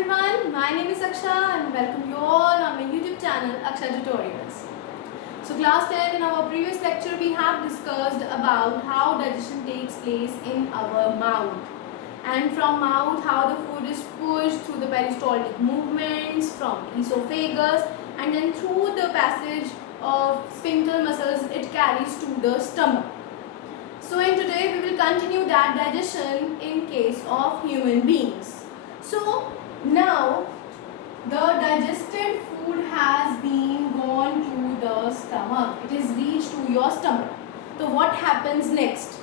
everyone, my name is Aksha and welcome you all on my YouTube channel Aksha Tutorials. So class 10, in our previous lecture we have discussed about how digestion takes place in our mouth, and from mouth how the food is pushed through the peristaltic movements from esophagus, and then through the passage of sphincter muscles it carries to the stomach. So in today we will continue that digestion in case of human beings. So now the digested food has been gone to the stomach. It is reached to your stomach. So what happens next?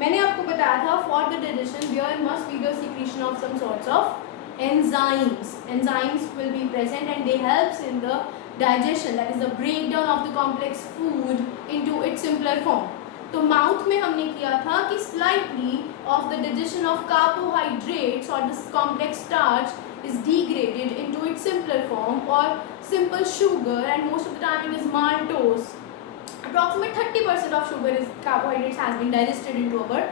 मैंने आपको बताया था for the digestion there must be the secretion of some sorts of enzymes. Enzymes will be present and they helps in the digestion, that is the breakdown of the complex food into its simpler form. तो mouth में हमने किया था कि slightly of the digestion of carbohydrates और this complex starch is degraded into its simpler form or simple sugar, and most of the time it is maltose. Approximately 30% of sugar is carbohydrates has been digested into our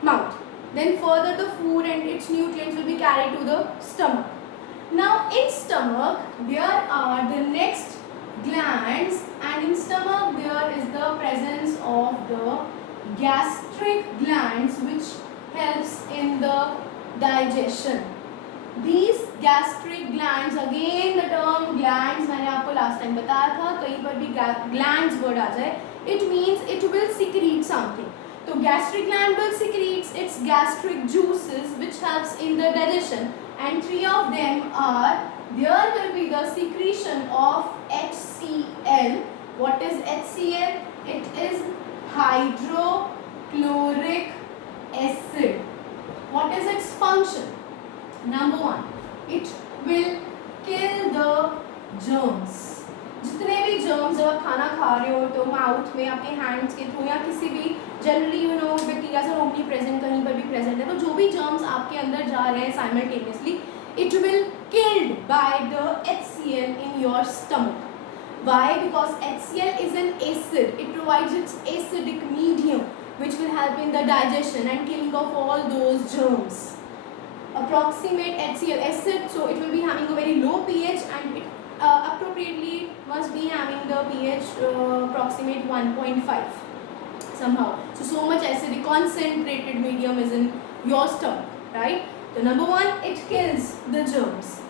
mouth. Then further the food and its nutrients will be carried to the stomach. Now in stomach there are the next glands, and in stomach there is the presence of the gastric glands which helps in the digestion. These gastric glands, again the term glands मैंने आपको last time बताया था, कहीं पर भी glands word आ जाए it means it will secrete something. तो gastric gland will secrete its gastric juices which helps in the digestion, and three of them are, there will be the secretion of HCl. What is HCl? It is hydrochloric acid. What is its function? Number one, it will kill the germs. जितने भी germs जब आप खाना खा रहे हो तो mouth में आपके हैंड्स के थ्रू या किसी भी जनरली बैक्टीरिया से ओमनी प्रेजेंट कहीं पर भी प्रेजेंट है, तो जो भी germs आपके अंदर जा रहे हैं simultaneously it will killed by the HCl in your stomach. Why? Because HCl is an acid. It provides its acidic medium which will help in the digestion and killing of all those germs. Approximate HCl acid, so it will be having a very low pH, and it appropriately must be having the pH approximate 1.5 somehow. So much acidic concentrated medium is in your stomach, right? So number one, it kills the germs.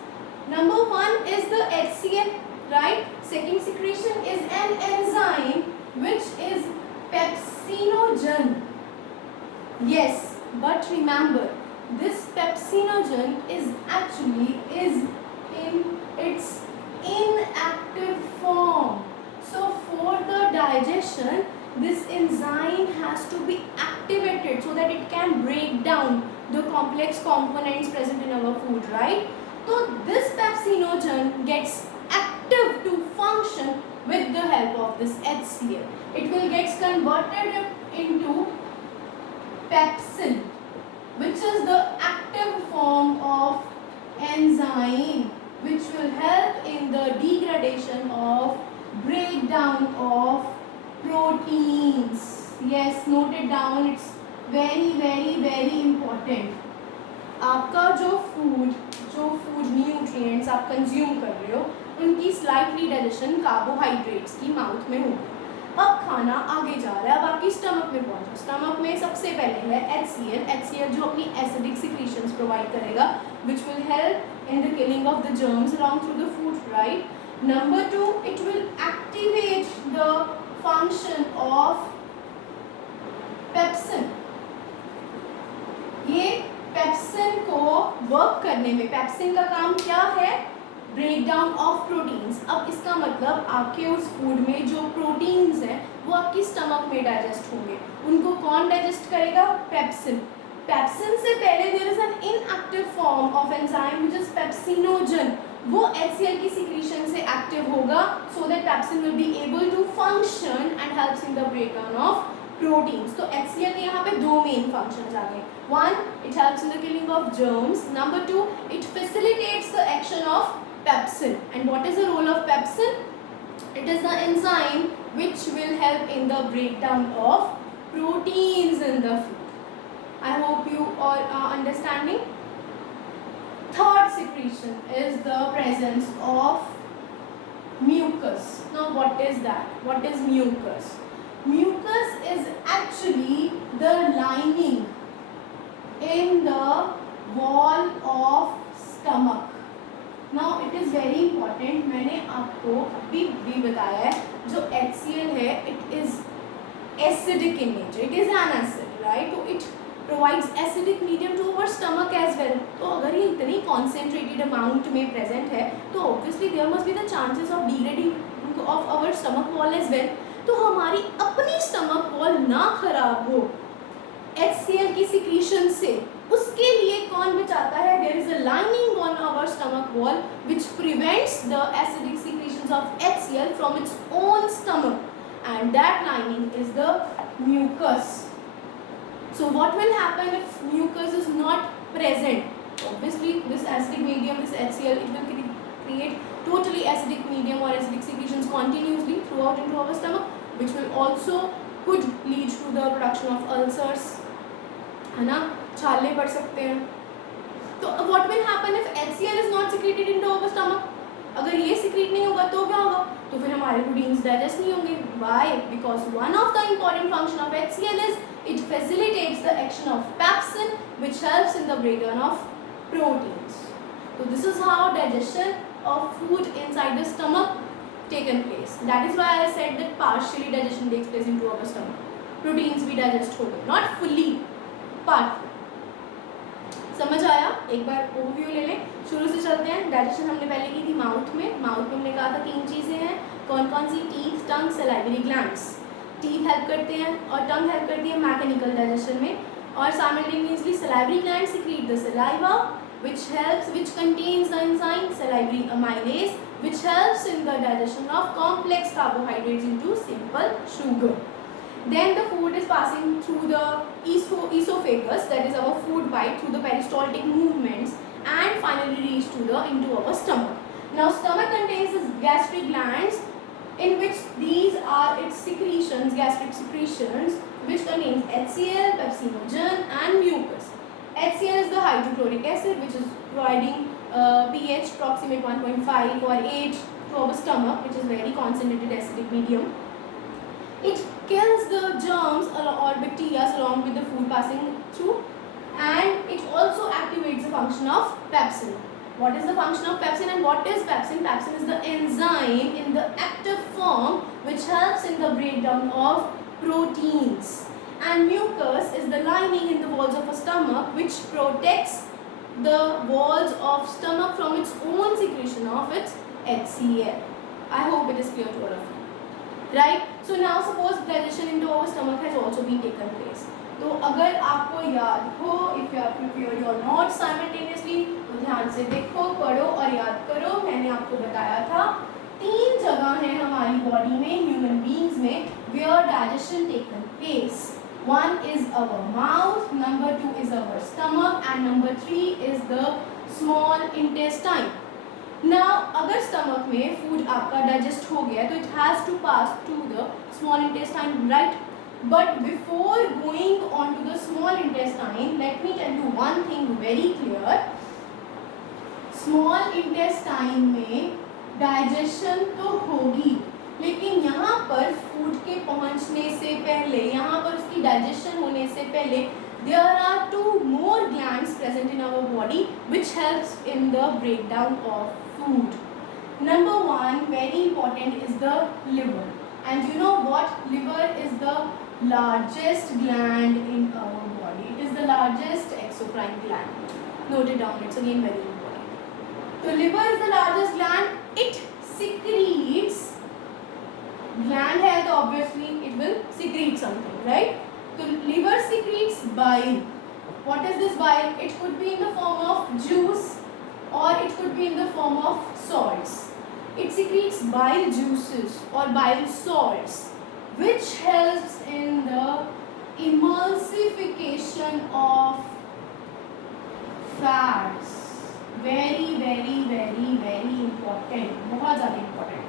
Number one is the HCl, right? Second secretion is an enzyme which is pepsinogen. Yes, but remember, this pepsinogen is actually in its inactive form. So for the digestion, this enzyme has to be activated so that it can break down the complex components present in our food, right? So this pepsinogen gets active to function with the help of this HCl. It will get converted into pepsin, which is the active form of enzyme which will help in the degradation of breakdown of proteins. Yes, note it down, it's very important. आपका जो food nutrients आप consume कर रहे हो उनकी slightly digestion carbohydrates की mouth में होगी. अब खाना आगे जा रहा है, अब आपकी स्टमक में पहुंचा. स्टमक में सबसे पहले है HCl जो अपनी एसिडिक सिक्रीशंस प्रोवाइड करेगा which will help in the killing of the germs along through the food, right? Number two, it will activate the function of pepsin. ये पेप्सिन को वर्क करने में, पेप्सिन का काम क्या है? Breakdown of proteins. अब इसका मतलब आपके उस फूड में जो प्रोटीन्स हैं वो आपकी स्टमक में डाइजेस्ट होंगे. उनको कौन डाइजेस्ट करेगा? पेप्सिन. पेप्सिन से पहले there is an inactive form of enzyme which is pepsinogen. वो HCl की सिक्रीशन से एक्टिव होगा so that pepsin will be able to function and helps in the breakdown of proteins. तो HCl के यहाँ पे दो मेन फंक्शंस आ गए. One, it helps in the killing of germs. Number two, it facilitates the action of pepsin. And what is the role of pepsin? It is the enzyme which will help in the breakdown of proteins in the food. I hope you all are understanding. Third secretion is the presence of mucus. Now what is that? What is mucus? Mucus is actually the lining in the wall of stomach. Now it is very important, मैंने आपको अभी भी बताया है, जो HCl है it is acidic in nature, it is an acid, right? तो it provides acidic medium to our stomach as well. तो अगर ये इतनी concentrated amount में present है तो obviously there must be the chances of degrading of our stomach wall as well. तो हमारी अपनी stomach wall ना खराब हो HCl की secretion से, उसके लिए कौन बचाता है? There is a lining on our stomach wall which prevents the acidic secretions of HCl from its own stomach, and that lining is the mucus. So what will happen if mucus is not present? Obviously this acidic medium, this HCl, it will create totally acidic medium or acidic secretions continuously throughout into our stomach, which will also could lead to the production of ulcers, है ना, छाले पड़ सकते हैं. तो what will happen if HCl is not secreted into our stomach? अगर ये secrete नहीं होगा तो क्या होगा? तो फिर हमारे proteins digest नहीं होंगे. Why? Because one of the important function of HCl is it facilitates the action of pepsin, which helps in the breakdown of proteins. So this is how digestion of food inside the stomach taken place. That is why I said that partially digestion takes place into our stomach. Proteins भी digest हो गए, not fully, partly. समझ आया? एक बार overview ले लें. शुरू से चलते हैं. डाइजेशन हमने पहले की थी माउथ में. माउथ में हमने कहा था 3 चीज़ें हैं. कौन कौन सी? टीथ, टंग, सलाइवरी ग्लैंड्स. टीथ हेल्प करते हैं और टंग हेल्प करती है मैकेनिकल डाइजेशन में, और simultaneously salivary gland secrete the saliva which contains the enzyme salivary amylase, which helps in the digestion of complex carbohydrates into simple sugar. Then the food is passing through the esophagus, that is our food pipe, through the peristaltic movements, and finally reach to the into our stomach. Now stomach contains the gastric glands, in which these are its secretions, gastric secretions, which contains HCl, pepsinogen, and mucus. HCl is the hydrochloric acid, which is providing pH approximate 1.5 or 8 to our stomach, which is very concentrated acidic medium. It kills the germs or bacteria along with the food passing through, and it also activates the function of pepsin. What is the function of pepsin and what is pepsin? Pepsin is the enzyme in the active form which helps in the breakdown of proteins. And mucus is the lining in the walls of a stomach which protects the walls of stomach from its own secretion of its HCl. I hope it is clear to all of you. Right? So now suppose digestion into our stomach has also been taken place. तो अगर आपको याद हो, if you have prepared your notes simultaneously, तो ध्यान से देखो, पढ़ो और याद करो. मैंने आपको बताया था 3 जगह हैं हमारी बॉडी में, ह्यूमन बींग्स में, where digestion taken place. 1 is our mouth, number 2 is our stomach, and number 3 is the small intestine. Now अगर stomach में food आपका digest हो गया तो it has to pass to the small intestine, right? But before going on to the small intestine, let me tell you one thing very clear. Small intestine में digestion तो होगी, लेकिन यहाँ पर food के पहुँचने से पहले, यहाँ पर उसकी digestion होने से पहले, there are 2 more glands present in our body which helps in the breakdown of food. Number 1, very important, is the liver. And you know what? Liver is the largest gland in our body. It is the largest exocrine gland. Note it down. It's again very important. So liver is the largest gland. It secretes. Gland health, obviously it will secrete something, right? So liver secretes bile. What is this bile? It could be in the form of juice or it could be in the form of salts. It secretes bile juices or bile salts, which helps in the emulsification of fats. Very, very, very, very important. बहुत ज़्यादा important.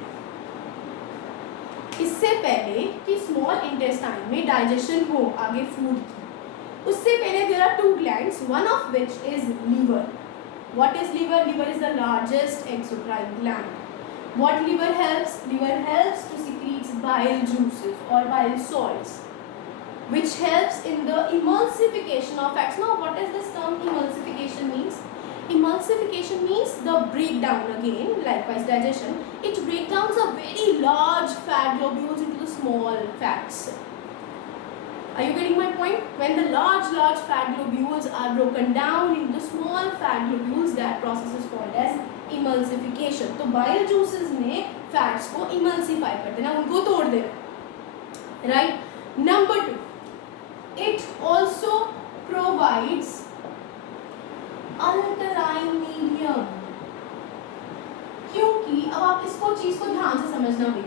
इससे पहले कि small intestine में digestion हो आगे food की, उससे पहले there are 2 glands, one of which is liver. What is liver? Liver is the largest exocrine gland. What liver helps? Liver helps to secrete bile juices or bile salts, which helps in the emulsification of fats. Now, what does this term emulsification means? Emulsification means the breakdown, again, likewise digestion. It breaks down the very large fat globules into the small fats. Are you getting my point? When the large fat globules are broken down into small fat globules, that process is called as emulsification. तो bile juices ने fats को emulsify करते हैं ना, उनको तोड़ देना, right? Number 2, it also provides alkaline medium. क्योंकि अब आप इसको चीज को ध्यान से समझना भी,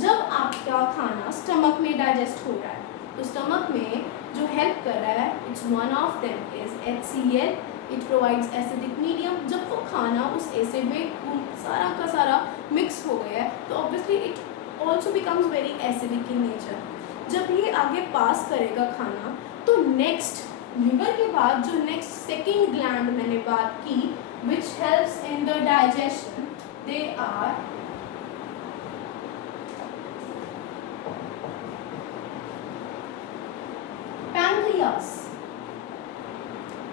जब आपका खाना स्टमक में डाइजेस्ट हो रहा है तो स्टमक में जो हेल्प कर रहा है, it's one of them is HCl. It provides acidic medium. जब वो खाना उस एसिड में सारा का सारा मिक्स हो गया है तो obviously it also becomes very acidic in nature. जब ये आगे पास करेगा खाना तो नेक्स्ट लिवर के बाद जो नेक्स्ट सेकेंड ग्लैंड मैंने बात की which helps in the digestion, they are pancreas.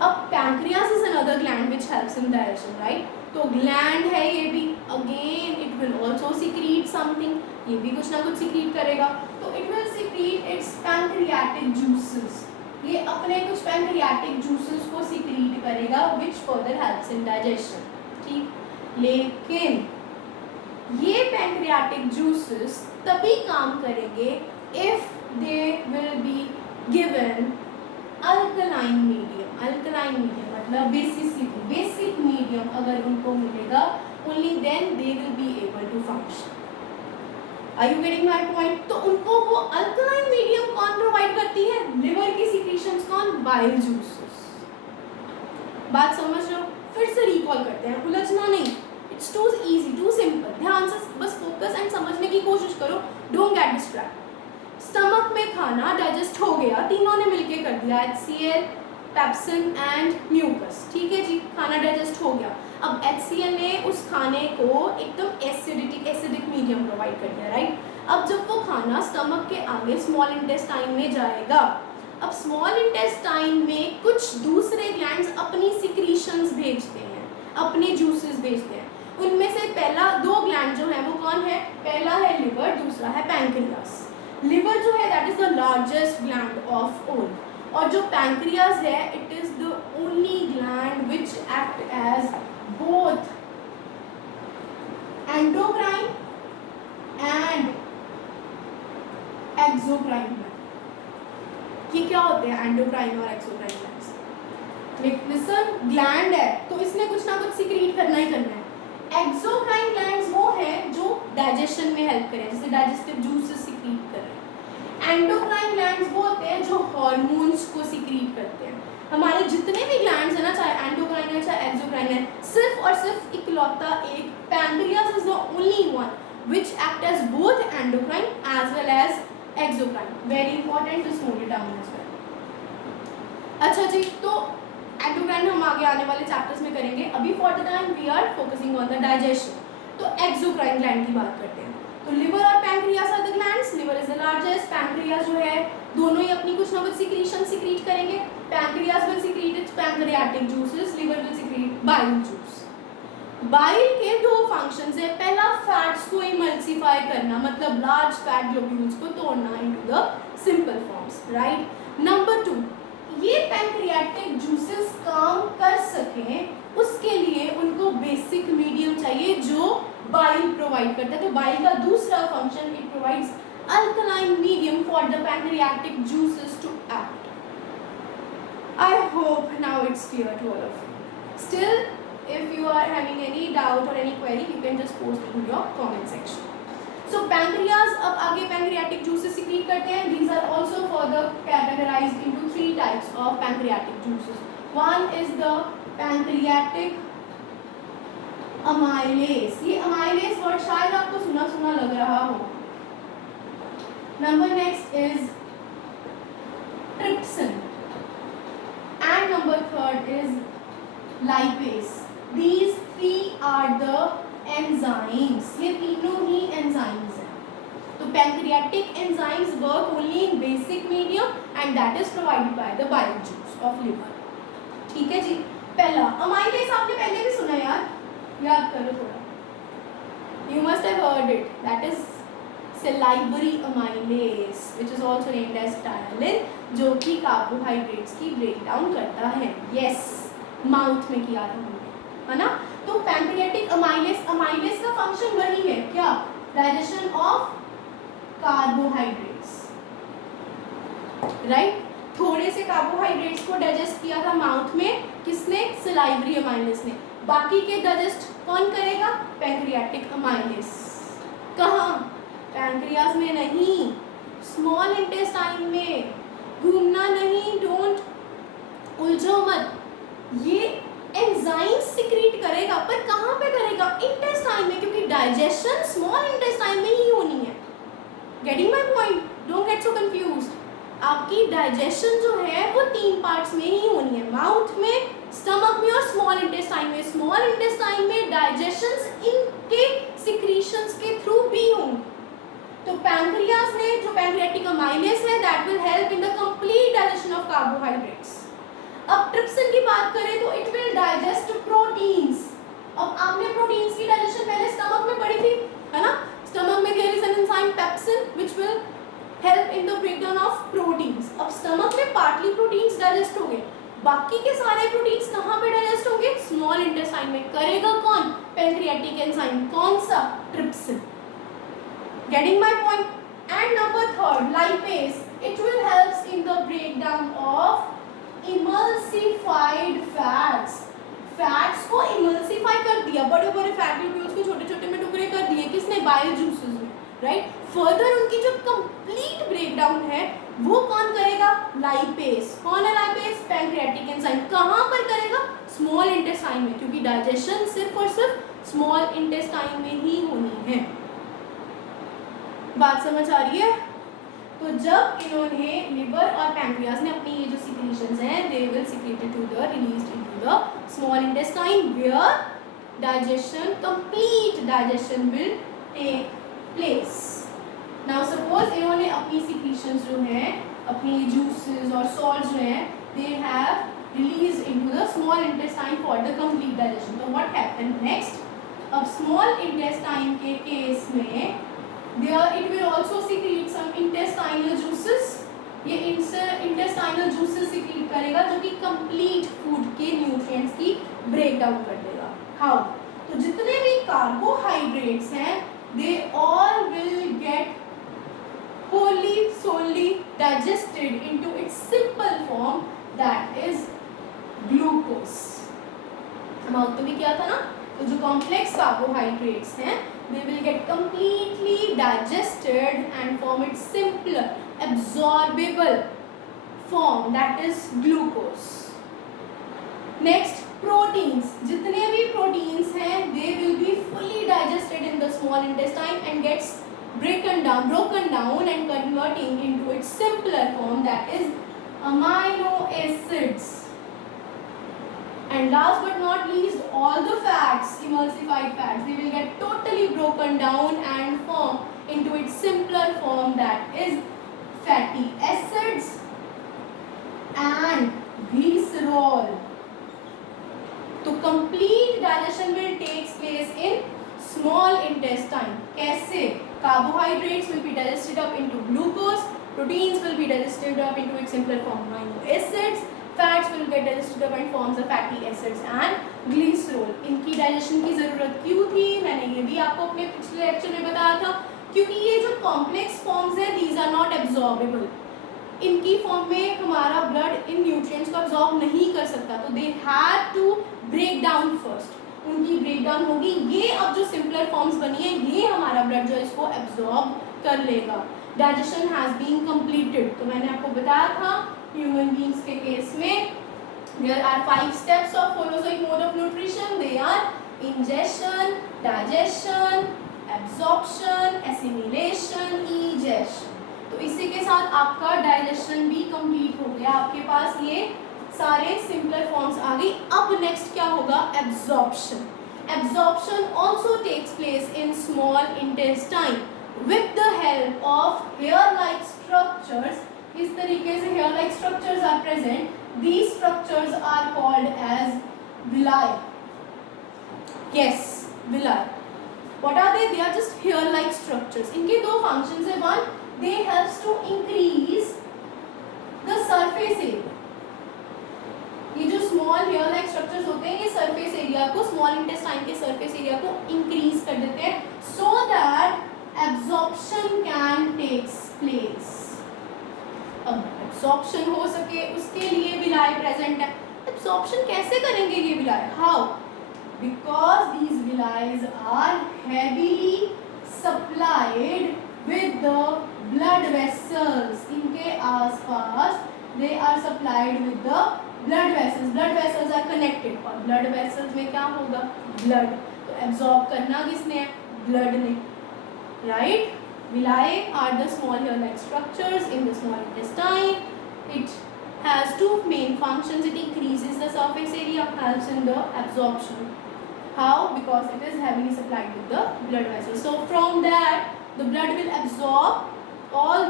अब pancreas is another gland which helps in digestion, right? तो gland है ये भी, again it will also secrete something. ये भी कुछ ना कुछ secrete करेगा. तो it will secrete its pancreatic juices. ये अपने कुछ pancreatic juices को secrete करेगा which further helps in digestion. ठीक, लेकिन ये pancreatic juices तभी काम करेंगे if they will be given alkaline medium. alkaline medium मतलब basic medium अगर उनको मिलेगा, only then they will be able to function. Are you getting my point? तो उनको वो alkaline medium कौन प्रोवाइड करती है? लिवर की secretions कौन? bile juices. बात समझ लो, फिर से रिकॉल करते हैं, उलझना नहीं. It's too easy, too simple. ध्यान से बस फोकस एंड समझने की कोशिश करो. Don't get distracted. स्टमक में खाना डाइजेस्ट हो गया, तीनों ने मिलके कर दिया, HCl, पेप्सिन एंड म्यूकस. ठीक है जी, खाना डाइजेस्ट हो गया. अब HCl ने उस खाने को एकदम एसिडिक मीडियम प्रोवाइड कर दिया, राइट? अब जब वो खाना स्टमक के आगे स्मॉल इंटेस्टाइन में जाएगा, अब स्मॉल इंटेस्टाइन में कुछ दूसरे ग्लैंड्स अपनी सिक्रीशंस भेजते हैं, अपने जूसेस भेजते हैं. उनमें से पहला दो ग्लैंड जो है वो कौन है? पहला है लिवर, दूसरा है पैंक्रियास. लिवर जो है that is the largest gland of all, और जो पैंक्रियास है it is the only gland which act as both endocrine and exocrine. ये क्या होते हैं एंडोक्राइन और एक्सोक्राइन ग्लैंड्स? लिसन, ग्लैंड है तो इसने कुछ ना कुछ सिक्रीट करना ही करना है. एक्सोक्राइन ग्लैंड्स वो है जो डाइजेशन में हेल्प करें, जैसे डाइजेस्टिव जूसेस सिक्रीट कर रहे हैं. एंडोक्राइन ग्लैंड्स वो होते हैं जो हार्मोन्स को सिक्रीट करते हैं. हमारे जितने भी ग्लैंड्स हैं ना, चाहे एंडोक्राइन है चाहे एक्सोक्राइन है, सिर्फ और सिर्फ इकलौता एक pancreas is the only one which act as both endocrine as well as exocrine. Very important, just note it down as well. अच्छा जी, तो एंडोक्राइन हम आगे आने वाले चैप्टर्स में करेंगे. अभी for the time we are focusing on the digestion. तो एक्सोक्राइन ग्लैंड की बात करते हैं. तो लिवर और pancreas are the glands. Liver is the largest. Pancreas जो है दोनों ही अपनी कुछ ना कुछ सिक्रीशन सिक्रीट करेंगे. Pancreas will secrete its pancreatic juices, liver will secrete bile juice. Bile के दो फंक्शंस है. पहला फैट्स को इमल्सिफाई करना, मतलब लार्ज फैट ग्लोब्यूल्स को तोड़ना into the simple forms, right? Number 2, ये पैंक्रियाटिक जूसेस काम कर सकें उसके लिए उनको बेसिक मीडियम चाहिए जो बाइल प्रोवाइड करता है. तो बाइल का दूसरा function, it provides alkaline medium for the pancreatic juices to act. I hope now it's clear to all of you. Still if you are having any doubt or any query, you can just post it in your comment section. So pancreas, अब आगे pancreatic juices secrete करते हैं. These are also further categorized into 3 types of pancreatic juices. One is the pancreatic amylase. ये amylase word शायद आपको सुना सुना लग रहा हो. Number next is trypsin, and number third is lipase. These three are the enzymes. ये तीनों ही enzymes हैं. तो pancreatic enzymes work only in basic medium and that is provided by the bile juice of liver. ठीक है जी. पहला amylase आपने पहले भी सुना यार, याद करो थोड़ा. You must have heard it. That is salivary amylase, which is also named as ptyalin, जो कि कार्बोहाइड्रेट्स की ब्रेक डाउन करता है. Yes, माउथ में किया था हमने, है ना. तो पैंक्रियाटिक अमाइलेस का फंक्शन वही है क्या, डाइजेशन ऑफ कार्बोहाइड्रेट्स, राइट. थोड़े से कार्बोहाइड्रेट्स को डाइजेस्ट किया था माउथ में, किसने, सलाइवरी अमाइलेस ने. बाकी के डाइजेस्ट कौन करेगा, पैंक्रियाटिक अमाइलेस. कहाँ, पैंक्रियाज में नहीं, स्मॉल इंटेस्टाइन में. घूमना नहीं, डोंट उलझो मत. ये एंजाइम सिक्रीट करेगा, पर कहाँ पे करेगा, इंटेस्टाइन में, क्योंकि डाइजेशन स्मॉल इंटेस्टाइन में ही होनी है. Getting my point, don't get so confused. आपकी डाइजेशन जो है वो 3 पार्ट्स में ही होनी है, माउथ में, स्टमक में और स्मॉल इंटेस्टाइन में. स्मॉल इंटेस्टाइन में डाइजेशंस इनके सिक्रीशंस के थ्रू भी होंगे. तो पैंक्रियाज ने, जो पैंक्रियाटिक अमाइलेस है, that will help in the complete digestion of carbohydrates. अब ट्रिप्सिन की बात करें तो इट विल डाइजेस्ट प्रोटीन्स. अब आपने प्रोटीन्स की डाइजेशन पहले स्टमक में पढ़ी थी, है ना. स्टमक में there is an enzyme pepsin which will help in the breakdown of proteins. अब स्टमक में पार्टली प्रोटीन्स डाइजेस्ट हो गए, बाकी के सारे प्रोटीन्स कहाँ पे डाइजेस्ट होंगे, स्मॉल इंटेस्टाइन में. करेगा कौन, पैंक्रियाटिक एंजाइम. कौन सा, trypsin. Getting my point. And number third, lipase. It will helps in the breakdown of emulsified fats. Fats को emulsify कर दिया, बड़े बड़े फैट molecules को छोटे छोटे में टुकड़े कर दिए, किसने, bile juices में, right. Further उनकी जो complete breakdown है वो कौन करेगा, lipase. कौन है lipase, pancreatic enzyme. कहाँ पर करेगा, small intestine में, क्योंकि digestion सिर्फ और सिर्फ small intestine में ही होनी है. बात समझ आ रही है. तो जब इन्होंने लिवर और पैंक्रियाज ने अपनी ये जो सिक्रीशंस हैं, they will secreted to the released into the small intestine where digestion, complete digestion will take place. Now suppose इन्होंने अपनी सिक्रीशंस जो हैं, अपनी जूसेस और सॉल्ट्स जो हैं, they have released into the small intestine for the complete digestion. तो what happened next, अब स्मॉल इंटेस्टाइन के केस में there it will also secrete some intestinal juices. ये intestinal juices secrete करेगा जो कि complete food के nutrients की breakdown कर देगा. How? तो जितने भी carbohydrates हैं, they all will get wholly solely digested into its simple form, that is glucose. हम आउट भी किया था ना. तो जो complex carbohydrates हैं, they will get completely digested and form its simpler absorbable form, that is glucose. Next, proteins. जितने भी proteins हैं, they will be fully digested in the small intestine and gets broken down and converting into its simpler form, that is amino acids. And last but not least, all the fats, emulsified fats, they will get totally broken down and form into its simpler form, that is fatty acids and glycerol. तो complete digestion will take place in small intestine. कैसे? Carbohydrates will be digested up into glucose, proteins will be digested up into its simpler form, amino acids, fats will get digested up and forms the fatty acids and glycerol. इनकी digestion की ज़रूरत क्यों थी, मैंने ये भी आपको अपने पिछले लेक्चर में बताया था, क्योंकि ये जो कॉम्प्लेक्स फॉर्म्स हैं, these are not absorbable. इनकी फॉर्म में हमारा ब्लड इन न्यूट्रिएंट्स को absorb नहीं कर सकता, तो they had to break down first. उनकी ब्रेक डाउन होगी, ये अब जो सिंपलर फॉर्म्स बनी है, ये हमारा ब्लड जो है इसको absorb कर लेगा. Digestion has been completed. तो मैंने आपको बताया था ह्यूमन बींग्स के केस में there are 5 steps of holozoic mode of nutrition. They are ingestion, digestion, absorption, assimilation, egestion. तो इसी के साथ आपका डाइजेशन भी कंप्लीट हो गया. आपके पास ये सारे सिंपलर फॉर्म्स आ गई. अब नेक्स्ट क्या होगा? Absorption. Absorption also takes place in small intestine with the help of hair-like structures. इस तरीके से hair-like structures are present. These structures are called as villi. Yes, villi. What are they? They are just hair-like structures. इनके दो functions है. One, they helps to increase the surface area. ये जो small hair like structures होते हैं ये surface area को, small intestine के सरफेस एरिया को इंक्रीज कर देते हैं so that absorption can takes place. अब एब्जॉर्प्शन हो सके उसके लिए विलाई प्रेजेंट है. एब्जॉर्प्शन कैसे करेंगे ये villi? How? Because these villi are heavily supplied with the blood vessels. इनके आसपास they are supplied with the blood vessels. Blood vessels are connected और ब्लड वेसल्स में क्या होगा? ब्लड. तो एब्जॉर्ब करना किसने है? ब्लड ने. Right? Villi are the small hair like structures in the small intestine. It has two main functions. It increases the surface area, helps in the absorption. How? Because it is heavily supplied with the blood vessels. So from that the blood will absorb all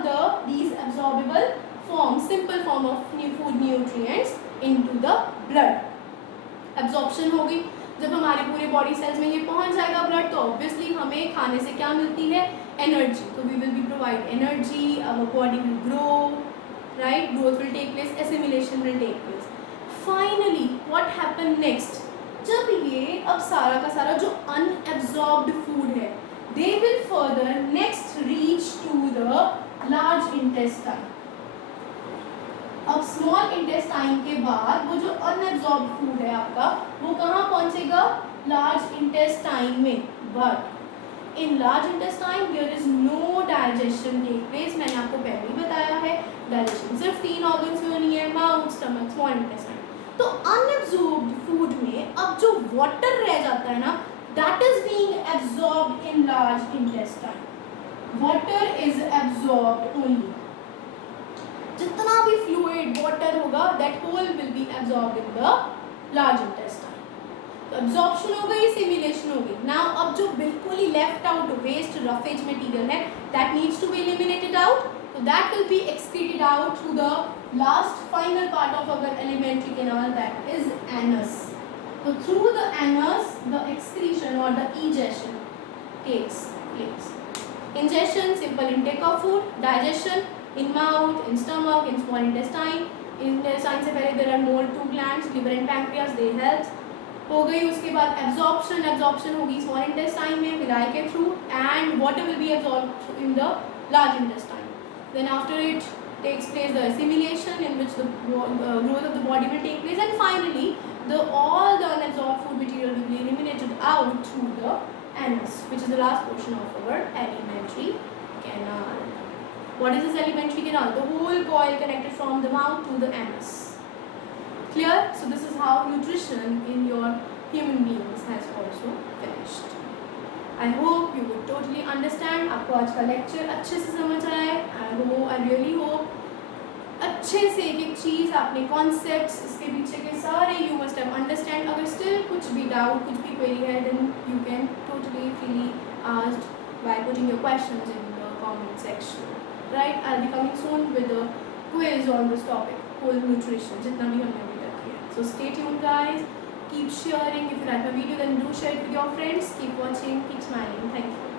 these absorbable forms, simple form of food nutrients into the blood. Absorption हो गई. जब हमारे पूरे body cells में ये पहुंच जाएगा blood तो ऑब्वियसली हमें खाने से क्या मिलती है? एनर्जी. तो we will be provide energy, our body will grow, right? Growth will take place, assimilation will take place. Finally what happen next? जब ये अब सारा का सारा जो अनएब्जॉर्ब्ड फूड है they will further next reach to the large intestine. अब small intestine के बाद वो जो अनएब्जॉर्ब्ड फूड है आपका वो कहाँ पहुँचेगा? लार्ज इंटेस्टाइन में. But in large intestine there is no digestion take place. मैंने आपको पहले ही बताया है डाइजेशन सिर्फ 3 ऑर्गन्स में होनी है, माउथ, स्टमक, स्मॉल इंटेस्टाइन. तो अनएब्जॉर्ब्ड फूड में अब जो वाटर रह जाता है ना that is being absorbed in large intestine. Water is absorbed only. जितना भी fluid water होगा that whole will be absorbed in the large intestine. तो absorption हो गई, assimilation हो गई. Now अब जो बिल्कुल ही left out waste roughage material है that needs to be eliminated out. So that will be excreted out through the last final part of our alimentary canal, that is anus. So through the anus, the excretion or the egestion takes place. Ingestion, simple intake of food. Digestion, in mouth, in stomach, in small intestine. Intestine से पहले there are more 2 glands, liver and pancreas. They help. हो गई. उसके बाद absorption. Absorption होगी small intestine में villi के through, and water will be absorbed in the large intestine. Then after it takes place the assimilation, in which the growth of the body will take place, and finally all the unabsorbed food material will be eliminated out through the anus, which is the last portion of our alimentary canal. What is this alimentary canal? The whole coil connected from the mouth to the anus. Clear? So this is how nutrition in your human beings has also finished. I hope you would totally understand. आपको आज का lecture अच्छे से समझ आया है. I really hope अच्छे से एक एक चीज़ आपने कॉन्सेप्ट्स इसके पीछे के सारे यू मस्ट हैव अंडरस्टैंड. अगर स्टिल कुछ भी डाउट, कुछ भी क्वेरी है, then you can totally freely asked by putting your questions in the comment section. Right? I will be coming soon with a quiz on this topic, whole nutrition, जितना भी हमने अभी तक किया. So stay tuned guys, keep sharing. If you like my video then do share it with your friends. Keep watching, keep smiling. Thank you.